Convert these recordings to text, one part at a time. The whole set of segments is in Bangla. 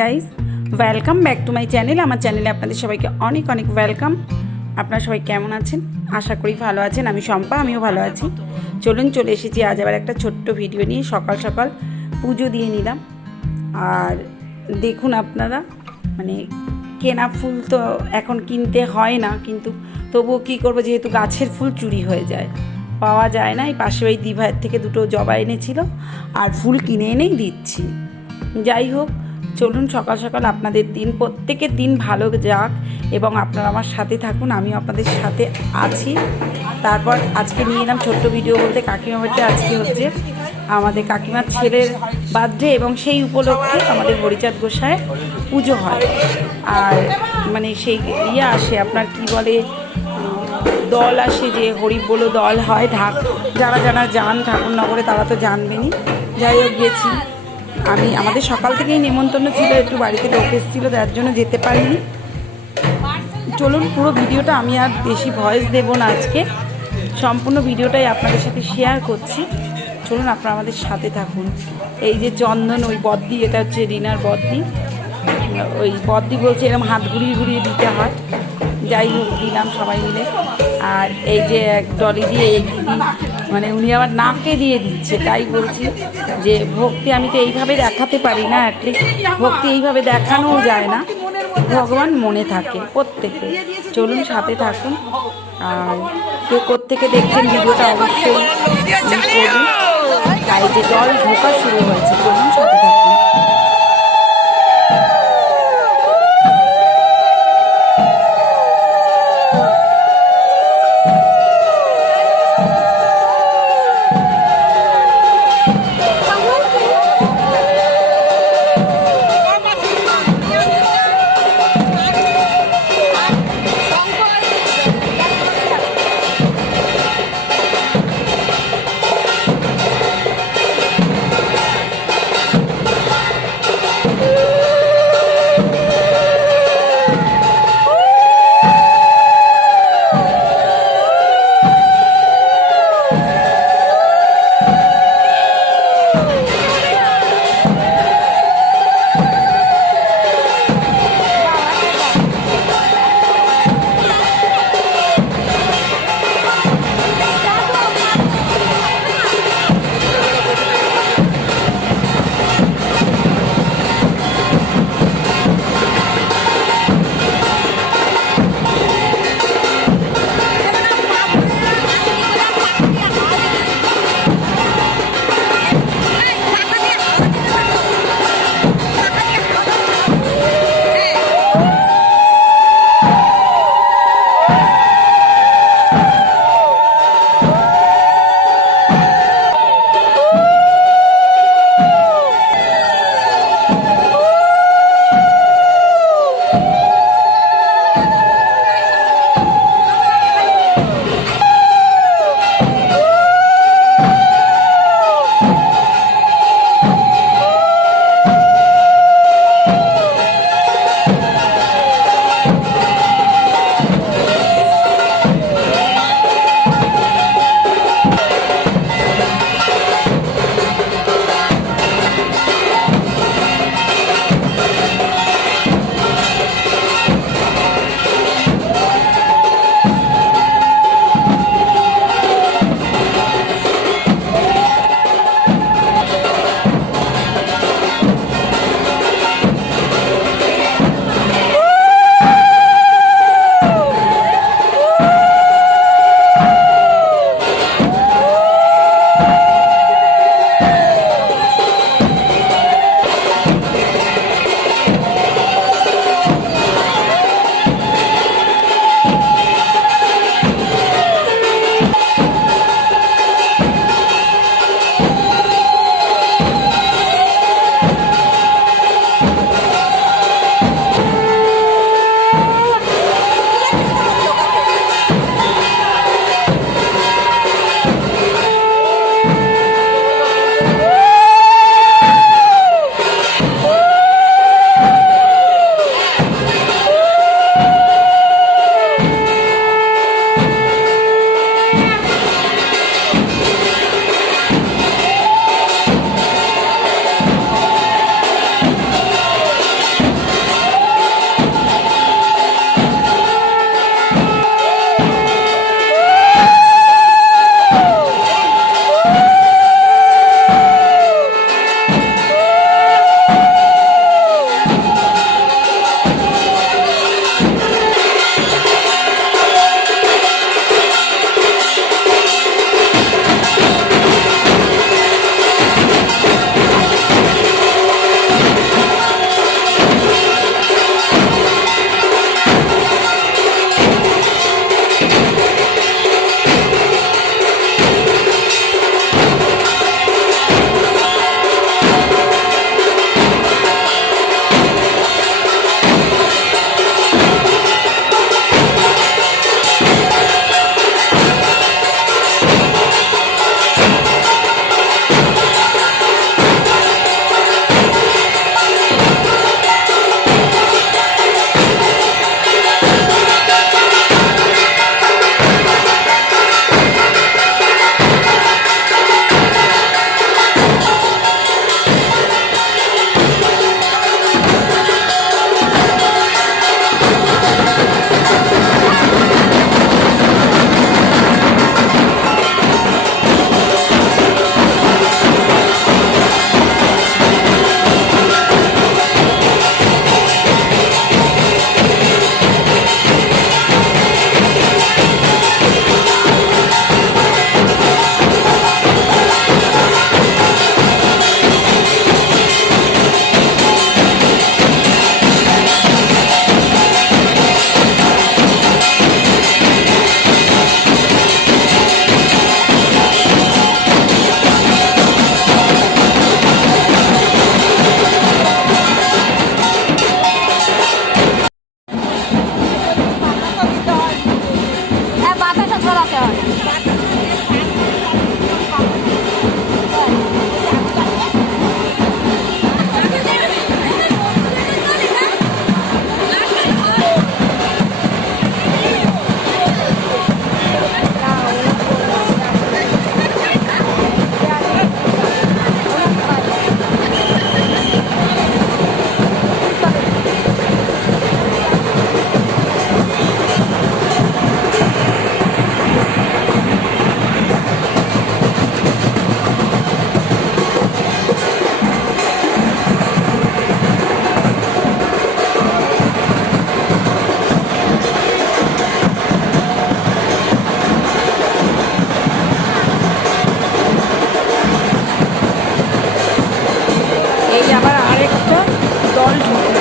Guys welcome back to my channel আমার চ্যানেলে আপনাদের সবাইকে অনেক অনেক ওয়েলকাম আপনারা সবাই কেমন আছেন? আশা করি ভালো আছেন। আমি শম্পা, আমিও ভালো আছি। চলুন চলে এসেছি আজ আবার একটা ছোট্ট ভিডিও নিয়ে। সকাল সকাল পুজো দিয়ে নিলাম। আর দেখুন আপনারা মানে কেনা ফুল তো এখন কিনতে হয় না, কিন্তু তবুও কী করব, যেহেতু গাছের ফুল চুরি হয়ে যায়। পাওয়া যায় না। এই পাশে ওই দিভাইয়ের থেকে দুটো জবা এনেছিল। আর ফুল কিনে এনেই দিচ্ছি। যাই হোক চলুন সকাল সকাল আপনাদের দিন, প্রত্যেকের দিন ভালো যাক এবং আপনারা আমার সাথে থাকুন, আমিও আপনাদের সাথে আছি। তারপর আজকে নিয়ে এলাম ছোট্ট ভিডিও বলতে কাকিমা বাড়িতে আজকে হচ্ছে আমাদের কাকিমার ছেলের বার্থডে এবং সেই উপলক্ষে আমাদের হরিচাঁদ গোসায় পুজো হয়। আর মানে সেই ইয়ে আসে, আপনার কি বলে দল আসে যে হরি বলো দল হয়, ঢাক যারা যারা যান ঠাকুরনগরে তারা তো জানবেনই। যাই হোক, গেছি। আমি, আমাদের সকাল থেকেই নেমন্তন্ন ছিল, একটু বাড়িতে লোক এসেছিল, তার জন্য যেতে পারিনি। চলুন, পুরো ভিডিওটা আমি আর বেশি ভয়েস দেব না আজকে। সম্পূর্ণ ভিডিওটাই আপনাদের সাথে শেয়ার করছি। চলুন, আপনারা আমাদের সাথে থাকুন। এই যে চন্দন, ওই বদ্দি, এটা হচ্ছে রিনার বদ্দি। ওই বদ্দি বলছে এরকম হাত ঘুরিয়ে ঘুরিয়ে দিতে হয়। যাই হোক, দিলাম সবাই মিলে। আর এই যে এক ডলি দিয়ে এই দিদি মানে উনি আমার নাকে দিয়ে দিচ্ছে, তাই বলছি যে ভক্তি আমি তো এইভাবে দেখাতে পারি না অ্যাটলিস্ট ভক্তি এইভাবে দেখানোও যায় না। ভগবান মনে থাকে প্রত্যেকে। চলুন সাথে থাকুন। আর কে কোত্থেকে দেখছেন ভিডিওটা অবশ্যই করুন এই যে দল ঢোকা শুরু হয়েছে, চলুন সাথে থাকুন।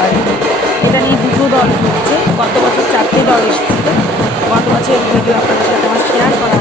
আর এটা নিয়ে দুটো দল ঢুকছে গত বছর চারটে দল এসেছিল। গত বছর ভিডিও আপনাদের সাথে আমার শেয়ার করা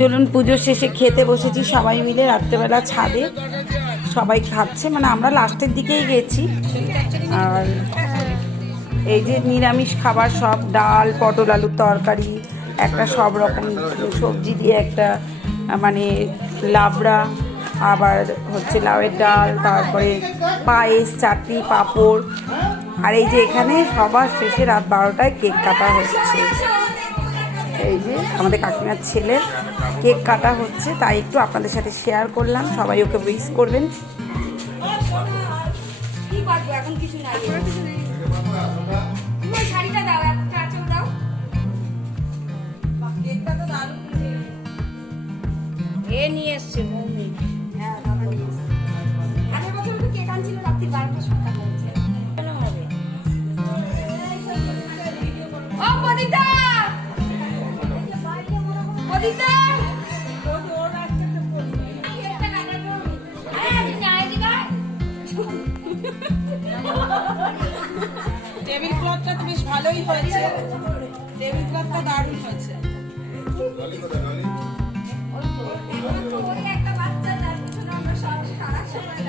চলুন পুজো শেষে খেতে বসেছি সবাই মিলে রাত্রেবেলা ছাদে। সবাই খাচ্ছে মানে আমরা লাস্টের দিকেই গেছি। আর এই যে নিরামিষ খাবার সব, ডাল, পটল, আলুর তরকারি, একটা সব রকম সবজি দিয়ে একটা মানে লাবড়া, আবার হচ্ছে লাউয়ের ডাল, তারপরে পায়েস, চাটনি, পাঁপড়। আর এই যে এখানে সবার শেষে রাত বারোটায় কেক কাটা হচ্ছে। এই যে আমাদের কাকিমার ছেলে কেক কাটা হচ্ছে, তাই একটু আপনাদের সাথে শেয়ার করলাম। সবাই ওকে উইস করবেন। এ নিয়ে এসছে টেবিল ক্লথটা তো বেশ ভালোই হয়েছে। টেবিল ক্লথটা দারুণ হয়েছে। একটা বাচ্চা তার পিছনে আমরা সব সারা সময়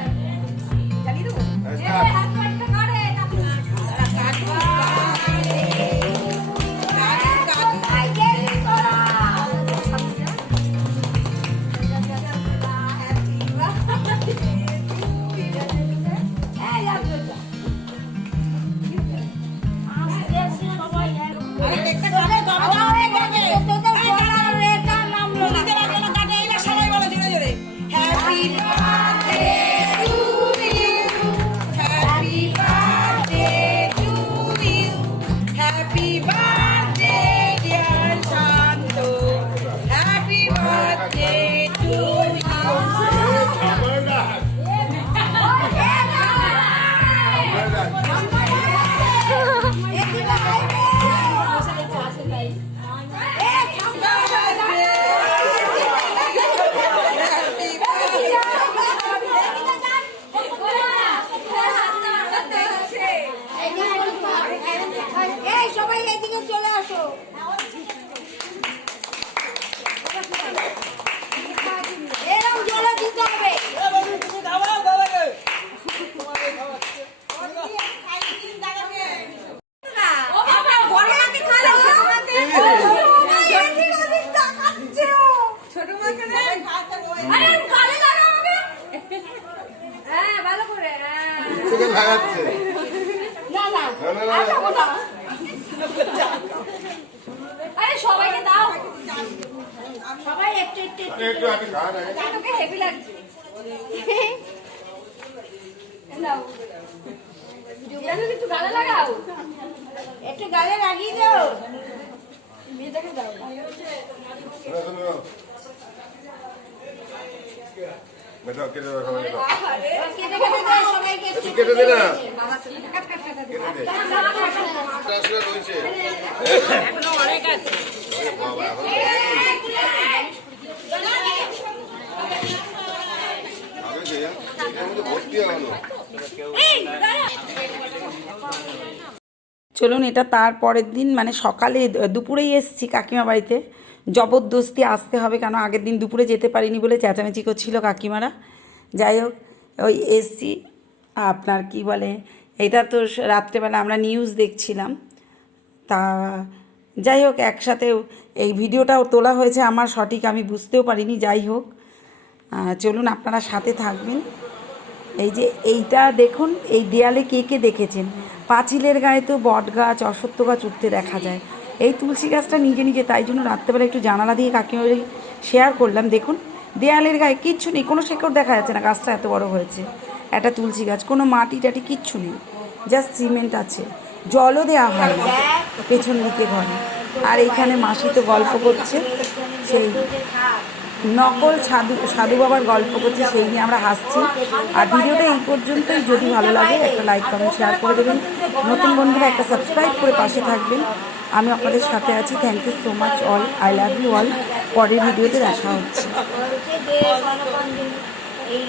যে, এটার মধ্যে ভর্তি হলো। চলুন, এটা তার পরের দিন মানে সকালে দুপুরেই এসেছি কাকিমা বাড়িতে। জবরদস্তি আসতে হবে, কেন আগের দিন দুপুরে যেতে পারিনি বলে চেঁচামেচি করছিল কাকিমারা। যাই হোক, ওই এসছি। আপনার কি বলে, এটা তো রাত্রেবেলা আমরা নিউজ দেখছিলাম। তা যাই হোক, একসাথে এই ভিডিওটাও তোলা হয়েছে আমার, সঠিক আমি বুঝতেও পারিনি, যাই হোক। চলুন, আপনারা সাথে থাকবেন। এই যে এইটা দেখুন, এই দেয়ালে কে কে দেখেছেন? পাঁচিলের গায়ে তো বট গাছ অশ্বত্থ গাছ উঠতে দেখা যায়। এই তুলসী গাছটা নিজে নিজে, তাই জন্য রাত্রেবেলা একটু জানালা দিয়ে কাকিমা শেয়ার করলাম। দেখুন, দেয়ালের গায়ে কিচ্ছু নেই, কোনো শেকড় দেখা যাচ্ছে না, গাছটা এত বড় হয়েছে। একটা তুলসী গাছ, কোনো মাটি টাটি কিচ্ছু নেই জাস্ট সিমেন্ট আছে। জলও দেওয়া হয় না, পেছন দিকে ঘরে। আর এইখানে মাসি তো গল্প করছে, সেই নকল সাধু সাধু বাবার গল্প করছে, সেই নিয়ে আমরা হাসছি। আর ভিডিওটা এই পর্যন্তই, যদি ভালো লাগে একটা লাইক কমেন্ট শেয়ার করে দেবেন। নতুন বন্ধুরা একটা সাবস্ক্রাইব করে পাশে থাকবেন। আমি আপনাদের সাথে আছি। Thank you so much all I love you all পরের ভিডিওতে দেখা হচ্ছে। Thank এই